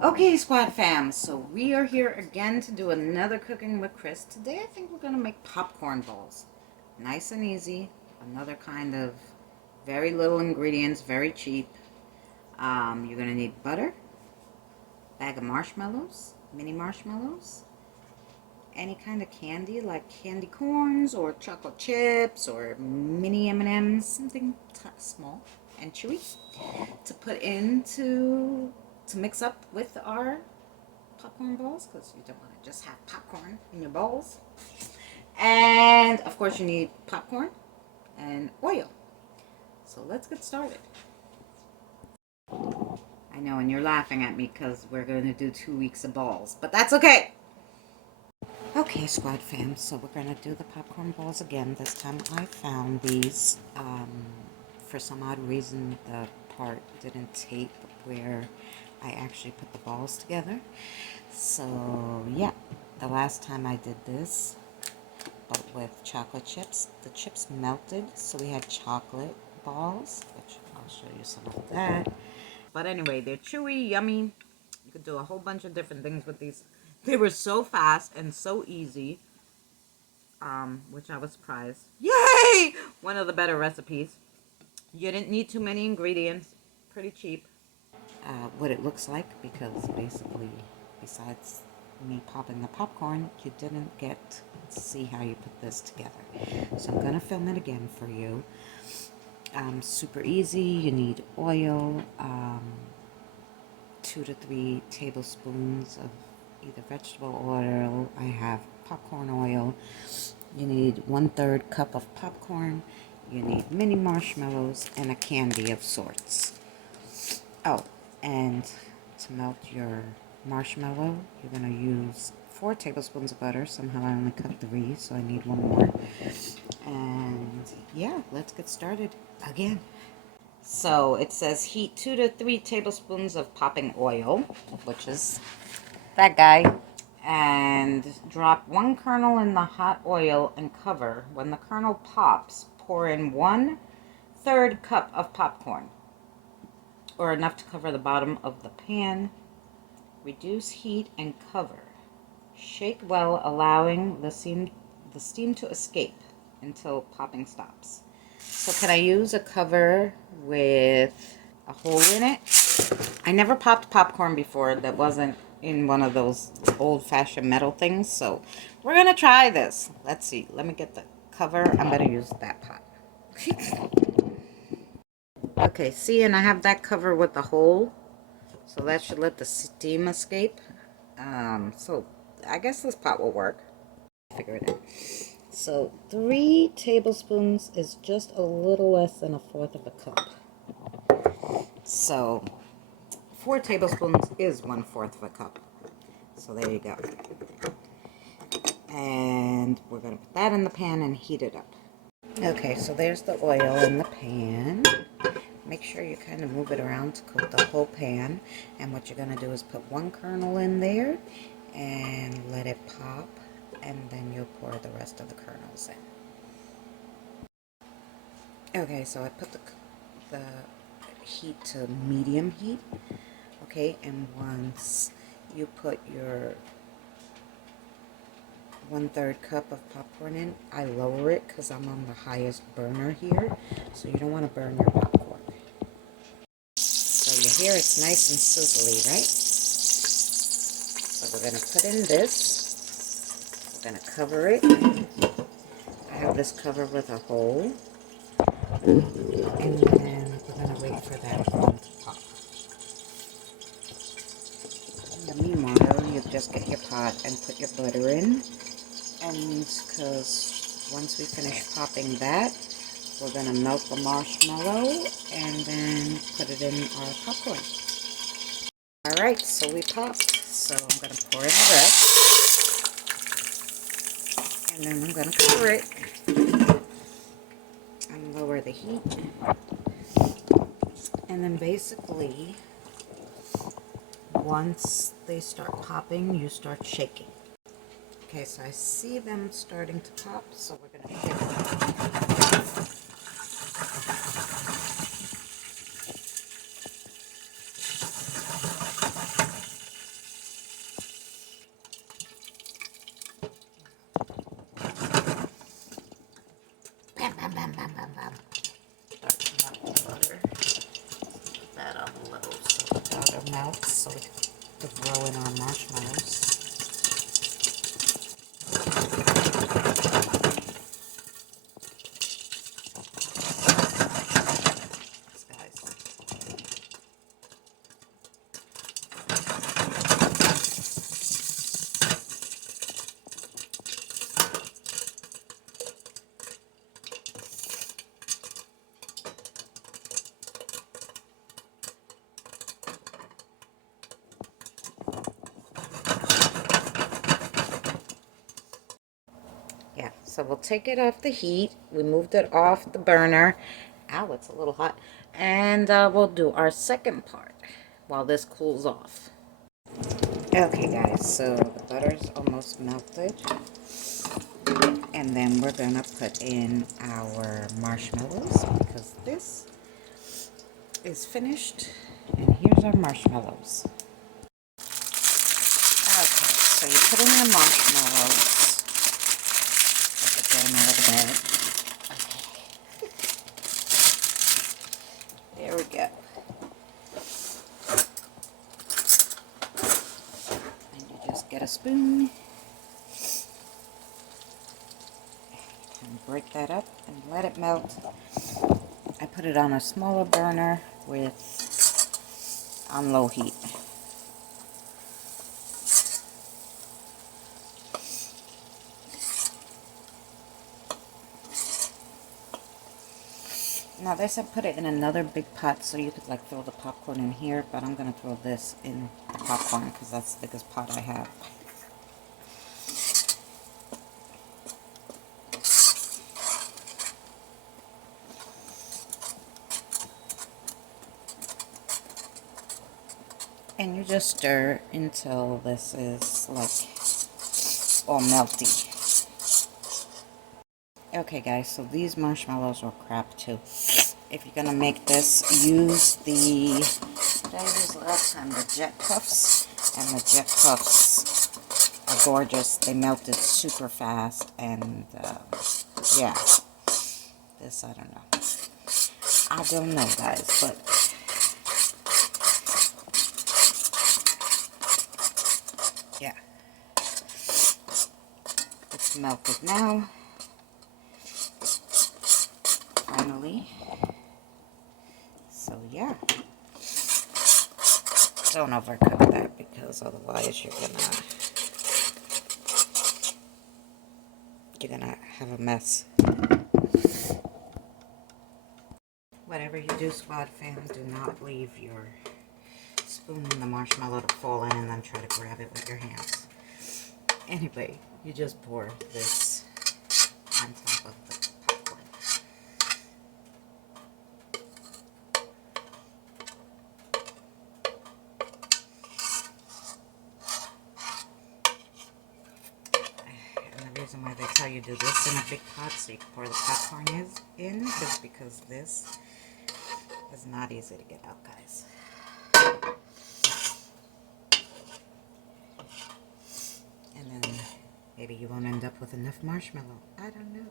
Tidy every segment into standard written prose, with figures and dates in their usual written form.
Okay, Squad Fam, so we are here again to do another Cooking with Chris. Today I think we're going to make popcorn balls. Nice and easy. Another kind of very little ingredients, very cheap. You're going to need butter, bag of marshmallows, mini marshmallows, any kind of candy like candy corns or chocolate chips or mini M&Ms, something small and chewy to put into to mix up with our popcorn balls, because you don't want to just have popcorn in your bowls. And of course you need popcorn and oil. So let's get started. I know, and you're laughing at me because we're going to do 2 weeks of balls, but that's okay. Okay, Squad Fam, so we're going to do the popcorn balls again. This time I found these. For some odd reason, the part didn't tape where I actually put the balls together. So, yeah, the last time I did this, but with chocolate chips, the chips melted, so we had chocolate balls, which I'll show you some of that. But anyway, they're chewy, yummy. You could do a whole bunch of different things with these. They were so fast and so easy, which I was surprised. Yay! One of the better recipes. You didn't need too many ingredients. Pretty cheap. What it looks like, because basically, besides me popping the popcorn, you didn't get to see how you put this together. So I'm going to film it again for you. Super easy. You need oil, 2 to 3 tablespoons of either vegetable oil. I have popcorn oil. You need 1/3 cup of popcorn. You need mini marshmallows and a candy of sorts. Oh, and to melt your marshmallow, you're going to use 4 tablespoons of butter. Somehow I only cut 3, so I need 1 more. And yeah, let's get started again. So it says heat 2 to 3 tablespoons of popping oil, which is that guy, and drop 1 kernel in the hot oil and cover. When the kernel pops, pour in 1/3 cup of popcorn, or enough to cover the bottom of the pan. Reduce heat and cover. Shake well, allowing the steam to escape until popping stops. So can I use a cover with a hole in it? I never popped popcorn before that wasn't in one of those old-fashioned metal things, so we're gonna try this. Let's see. Let me get the cover. I'm gonna use that pot. Okay, see, and I have that cover with the hole, so that should let the steam escape. So I guess this pot will work. Figure it out. So 3 tablespoons is just a little less than 1/4 of a cup. So 4 tablespoons is 1/4 of a cup. So there you go. And we're going to put that in the pan and heat it up. Okay, so there's the oil in the pan. Make sure you kind of move it around to coat the whole pan. And what you're going to do is put 1 kernel in there and let it pop. And then you'll pour the rest of the kernels in. Okay, so I put the heat to medium heat. Okay, and once you put your 1/3 cup of popcorn in, I lower it because I'm on the highest burner here. So you don't want to burn your popcorn. So you hear it's nice and sizzly, right? So we're going to put in this. We're going to cover it. I have this covered with a hole. And then we're going to wait for that one to pop. In the meanwhile, you just get your pot and put your butter in. And because once we finish popping that, we're going to melt the marshmallow and then put it in our popcorn. Alright, so we popped. So I'm going to pour in the rest. And then I'm going to cover it and lower the heat. And then basically, once they start popping, you start shaking. Okay, so I see them starting to pop, so we're going to shake them. melts so we can throw in our marshmallows. Yeah, so we'll take it off the heat. We moved it off the burner. Ow, it's a little hot. And we'll do our second part while this cools off. Okay, guys, so the butter's almost melted. And then we're going to put in our marshmallows because this is finished. And here's our marshmallows. Okay, so you put in the marshmallows. Get them out of the bag. Okay. There we go. And you just get a spoon and break that up and let it melt. I put it on a smaller burner on low heat. Now they said put it in another big pot so you could like throw the popcorn in here, but I'm going to throw this in the popcorn because that's the biggest pot I have. And you just stir until this is like all melty. Okay guys, so these marshmallows are crap too. If you're gonna make this, use what I used last time, the Jet Puffs. And the Jet Puffs are gorgeous. They melted super fast, and yeah. This, I don't know. I don't know, guys, but yeah. It's melted now. Finally. So yeah. Don't overcook that because otherwise you're gonna have a mess. Whatever you do, Squad Fam, do not leave your spoon in the marshmallow to fall in and then try to grab it with your hands. Anyway, you just pour this on top of the popcorn. And the reason why they tell you do this in a big pot so you can pour the popcorn in is because this is not easy to get out, guys. And then maybe you won't end up with enough marshmallow. I don't know.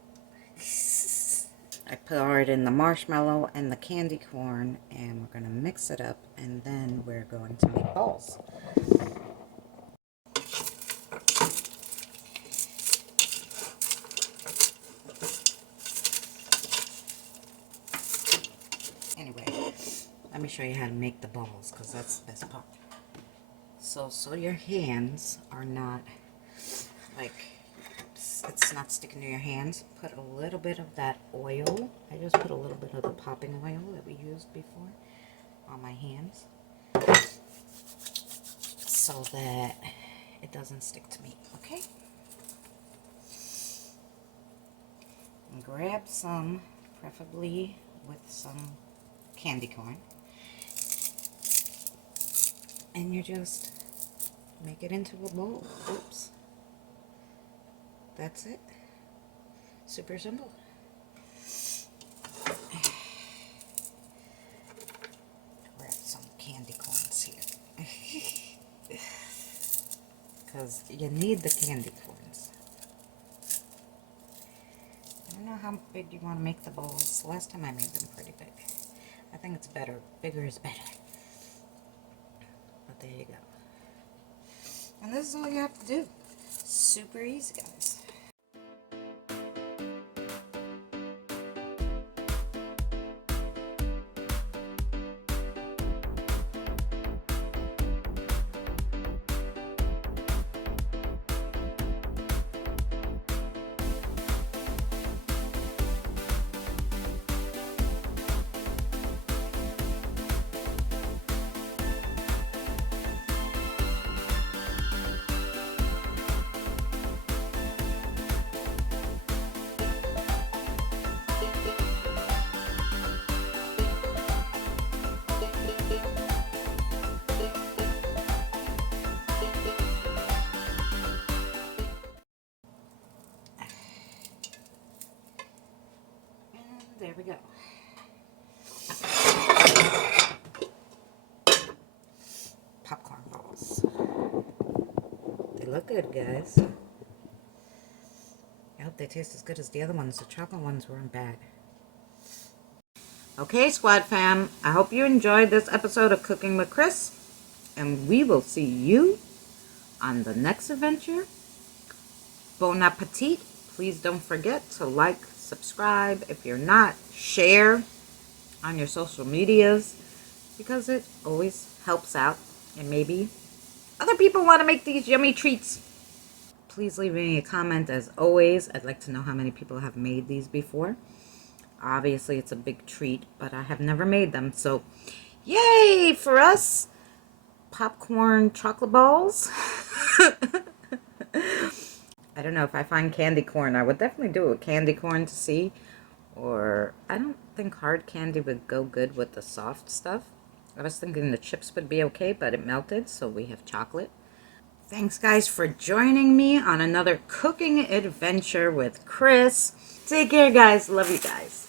I poured in the marshmallow and the candy corn, and we're going to mix it up, and then we're going to make balls. Anyway, let me show you how to make the balls, because that's the best part. So your hands are not like, it's not sticking to your hands. Put a little bit of that oil. I just put a little bit of the popping oil that we used before on my hands so that it doesn't stick to me, okay? And grab some, preferably with some candy corn, and you just make it into a bowl. Oops. That's it. Super simple. Grab some candy corns here. Because you need the candy corns. I don't know how big you want to make the balls. Last time I made them pretty big. I think it's better. Bigger is better. But there you go. And this is all you have to do. Super easy, guys. And there we go. Popcorn balls. They look good, guys. I hope they taste as good as the other ones. The chocolate ones weren't bad. Okay, Squad Fam. I hope you enjoyed this episode of Cooking with Chris. And we will see you on the next adventure. Bon appetit. Please don't forget to like, subscribe. If you're not, share on your social medias, because it always helps out. And maybe other people want to make these yummy treats. Please leave me a comment as always. I'd like to know how many people have made these before. Obviously, it's a big treat, but I have never made them. So, yay for us. Popcorn chocolate balls. I don't know, if I find candy corn, I would definitely do it with candy corn to see. Or I don't think hard candy would go good with the soft stuff. I was thinking the chips would be okay, but it melted, so we have chocolate. Thanks, guys, for joining me on another cooking adventure with Chris. Take care, guys. Love you guys.